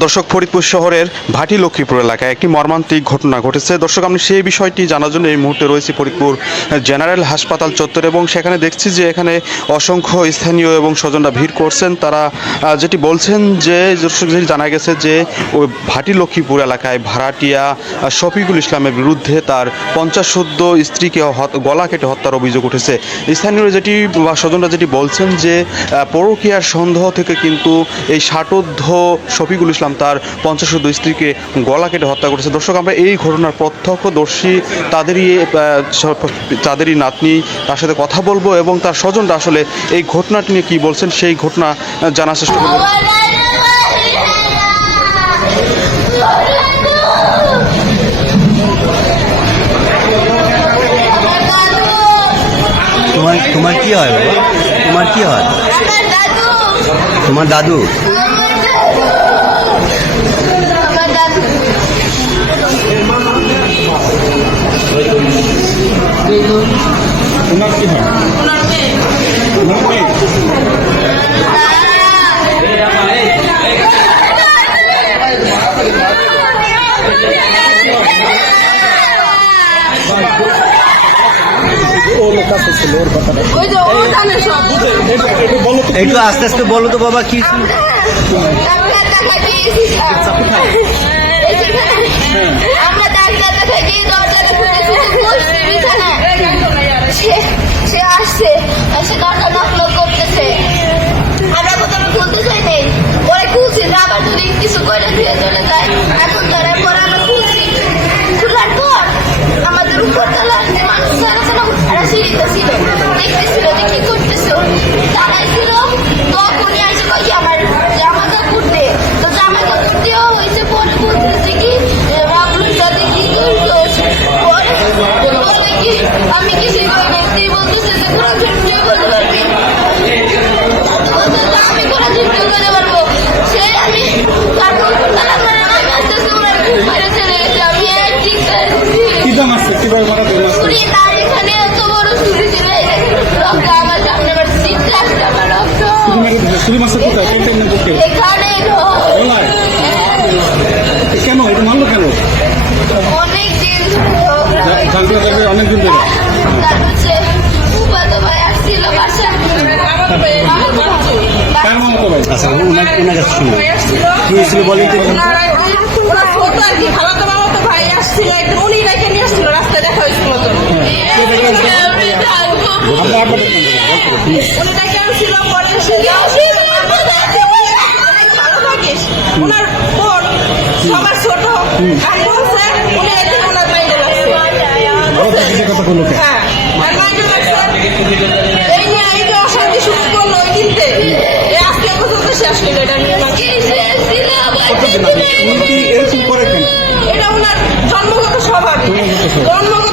দর্শক, ফরিদপুর শহরের ভাটি লক্ষ্মীপুর এলাকায় একটি মর্মান্তিক ঘটনা ঘটেছে। দর্শক, আমি সেই বিষয়টি জানার জন্য এই মুহূর্তে রয়েছি ফরিদপুর জেনারেল হাসপাতাল চত্বরে এবং সেখানে দেখছি যে এখানে অসংখ্য স্থানীয় এবং স্বজনরা ভিড় করছেন। তারা যেটি বলছেন যে দর্শক, যেটি জানা গেছে যে ওই ভাটি লক্ষ্মীপুর এলাকায় ভাড়াটিয়া শফিকুল ইসলামের বিরুদ্ধে তার 50 সদ্য স্ত্রীকে গলা কেটে হত্যার অভিযোগ উঠেছে। স্থানীয় যেটি বা স্বজনরা যেটি বলছেন যে পরকীয়ার সন্দেহ থেকে কিন্তু এই ষাটোর্ধ্ব শফিকুল ইসলাম তার 50 সদ্য স্ত্রীকে গলা কেটে হত্যা করেছে। দর্শক, আমরা এই ঘটনার প্রত্যক্ষদর্শী তাদেরই নাতনি, তার সাথে কথা বলবো এবং তার স্বজনরা আসলে এই ঘটনাটি নিয়ে কী বলছেন সেই ঘটনা জানার চেষ্টা করবো। তোমার কি হয় বাবা? তোমার কি হয়? তোমার দাদু? তোমার কি হয়? একটু আস্তে আস্তে বলো তো বাবা, কি সে আসছে, সে দরজা নকল করতেছে। আমরা কোথাও খুলতে চাই নেই, ওরা খুলছি আবার যদি কিছু করে দিয়ে চলে যায়। এখন ধরার পর আমরা খুলছি, খোলার পর আমাদের উপর তলার যে মানুষ এরা সিঁড়িতে ছিল, দেখতেছিল যে কি করতেছো, তারাই ছিল। তখনই আসে কই আমার জামা কাপড় দে, তো জামা কাপড় দেওয়া হয়েছে। পরে বলতেছে কি আপনার সাথে কি করছো, আমি কিছু করে দেখতেই বলতেছে যে পুরো ভিডিও করতে পারবি, আমি পুরো ভিডিও করতে পারবো। সে আমি তারপর মেরে চলে গেছে। আমি ঠিক তার এখানে এত বড় ছুরি ছিল, রক্ত আমার সামনে বাড়ছে, আমার রক্ত এখানে কেন এটা মানলো কেন? অনেক দিন অনেক দিন ধরে ভাই আসছিল বাসায়। কার মামা তো ভাই? আচ্ছা, ওনার কাছে শুনুন কি হয়েছিল বলেন তো। ভাই আসছিল, উনি রেখে নিয়ে আসছিল, রাস্তায় দেখা হয়েছিল। উনি রেখে আসছিল, পরে ওনার বোন সবার ছোট আর বলছে উনি রেখে ওনার মাইন্ডে লাগছে। কথা বললো হ্যাঁ, আর মাইন্ডে লাগছে। এই নিয়ে এই যে অশান্তি শুরু করলো ওই দিনতে, এই আজকে পর্যন্ত শেষ হইল। এটা নিয়ে এরকম করে কেন? এটা ওনার জন্মগত স্বভাব, জন্মগত